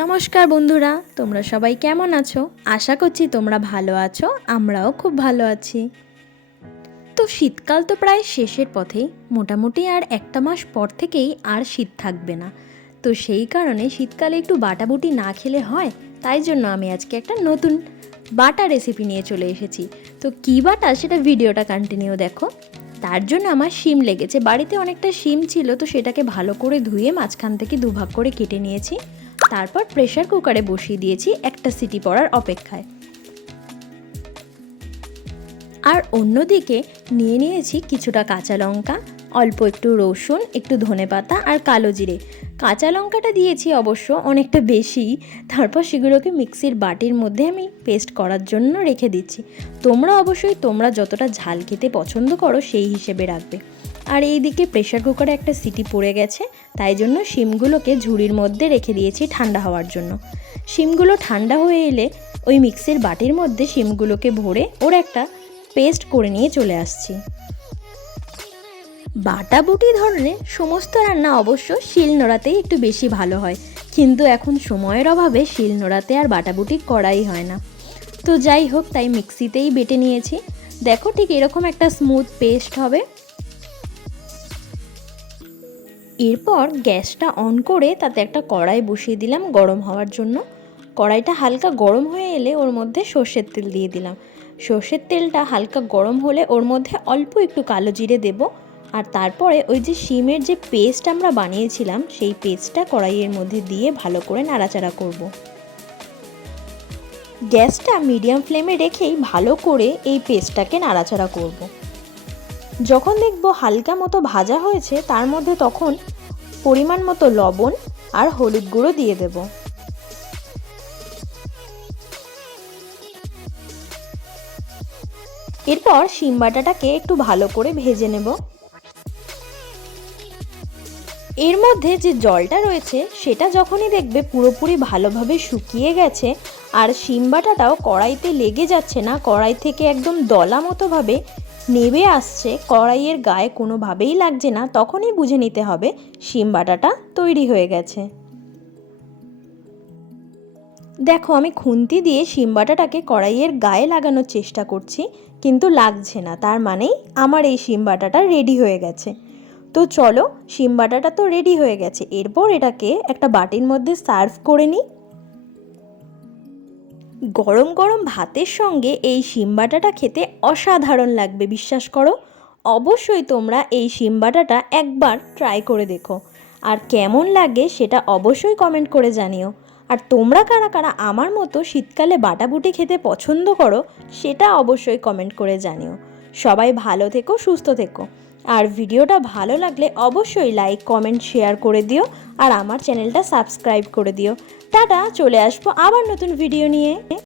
নমস্কার বন্ধুরা, তোমরা সবাই কেমন আছো? আশা করছি তোমরা ভালো আছো, আমরাও খুব ভালো আছি। তো শীতকাল তো প্রায় শেষের পথেই, মোটামুটি আর একটা মাস পর থেকেই আর শীত থাকবে না। তো সেই কারণে শীতকালে একটু বাটাবুটি না খেলে হয়, তাই জন্য আমি আজকে একটা নতুন বাটা রেসিপি নিয়ে চলে এসেছি। তো কী বাটা সেটা ভিডিওটা কন্টিনিউ দেখো। তার জন্য আমার শিম লেগেছে, বাড়িতে অনেকটা শিম ছিল, তো সেটাকে ভালো করে ধুয়ে মাঝখান থেকে দুভাগ করে কেটে নিয়েছি। তারপর প্রেসার কুকারে বসিয়ে দিয়েছি একটা সিটি পড়ার অপেক্ষায়। আর অন্যদিকে নিয়ে নিয়েছি কিছুটা কাঁচা লঙ্কা, অল্প একটু রসুন, একটু ধনেপাতা আর কালো জিরে। কাঁচা লঙ্কাটা দিয়েছি অবশ্য অনেকটা বেশি। তারপর সেগুলোকে মিক্সির বাটির মধ্যে আমি পেস্ট করার জন্য রেখে দিচ্ছি। তোমরা অবশ্যই তোমরা যতটা ঝাল খেতে পছন্দ করো সেই হিসেবে রাখবে। আর এইদিকে প্রেসার কুকারে একটা সিটি পড়ে গেছে, তাই জন্য শিমগুলোকে ঝুড়ির মধ্যে রেখে দিয়েছি ঠান্ডা হওয়ার জন্য। শিমগুলো ঠান্ডা হয়ে এলে ওই মিক্সির বাটির মধ্যে শিমগুলোকে ভরে ওর একটা পেস্ট করে নিয়ে চলে আসছি। বাটাবুটি ধরনের সমস্ত রান্না অবশ্য শিলনোড়াতেই একটু বেশি ভালো হয়, কিন্তু এখন সময়ের অভাবে শিলনোড়াতে আর বাটাবুটি করাই হয় না। তো যাই হোক, তাই মিক্সিতেই বেটে নিয়েছি। দেখো ঠিক এরকম একটা স্মুথ পেস্ট হবে। এরপর গ্যাসটা অন করে তাতে একটা কড়াই বসিয়ে দিলাম গরম হওয়ার জন্য। কড়াইটা হালকা গরম হয়ে এলে ওর মধ্যে সর্ষের তেল দিয়ে দিলাম। সর্ষের তেলটা হালকা গরম হলে ওর মধ্যে অল্প একটু কালো জিরে দেব। আর তারপরে ওই যে শিমের যে পেস্ট আমরা বানিয়েছিলাম সেই পেস্টটা কড়াইয়ের মধ্যে দিয়ে ভালো করে নাড়াচাড়া করব। গ্যাসটা মিডিয়াম ফ্লেমে রেখেই ভালো করে এই পেস্টটাকে নাড়াচাড়া করব। যখন দেখব হালকা মতো ভাজা হয়েছে, তার মধ্যে তখন পরিমাণ মতো লবণ আর হলুদ গুঁড়ো দিয়ে দেব। এরপর শিম বাটাটাকে একটু ভালো করে ভেজে নেব। এর মধ্যে যে জলটা রয়েছে সেটা যখনই দেখবে পুরোপুরি ভালোভাবে শুকিয়ে গেছে আর শিম বাটাটাও কড়াইতে লেগে যাচ্ছে না, কড়াই থেকে একদম দলা মতোভাবে নেবে আসছে, কড়াইয়ের গায়ে কোনোভাবেই লাগছে না, তখনই বুঝে নিতে হবে শিম বাটাটা তৈরি হয়ে গেছে। দেখো আমি খুন্তি দিয়ে শিম বাটাটাকে কড়াইয়ের গায়ে লাগানোর চেষ্টা করছি, কিন্তু লাগছে না, তার মানেই আমার এই শিম বাটাটা রেডি হয়ে গেছে। তো চলো, শিম বাটাটা তো রেডি হয়ে গেছে, এরপর এটাকে একটা বাটির মধ্যে সার্ভ করে নিই। গরম গরম ভাতের সঙ্গে এই শিম বাটাটা খেতে অসাধারণ লাগবে, বিশ্বাস করো। অবশ্যই তোমরা এই শিম বাটাটা একবার ট্রাই করে দেখো, আর কেমন লাগে সেটা অবশ্যই কমেন্ট করে জানিও। আর তোমরা কারা কারা আমার মতো শীতকালে বাটাবুটি খেতে পছন্দ করো সেটা অবশ্যই কমেন্ট করে জানিও। সবাই ভালো থেকো, সুস্থ থেকো। আর ভিডিওটা ভালো লাগলে অবশ্যই লাইক, কমেন্ট, শেয়ার করে দিও। আর আমার চ্যানেলটা সাবস্ক্রাইব করে দিও। টাটা, চলে আসবো আবার নতুন ভিডিও নিয়ে।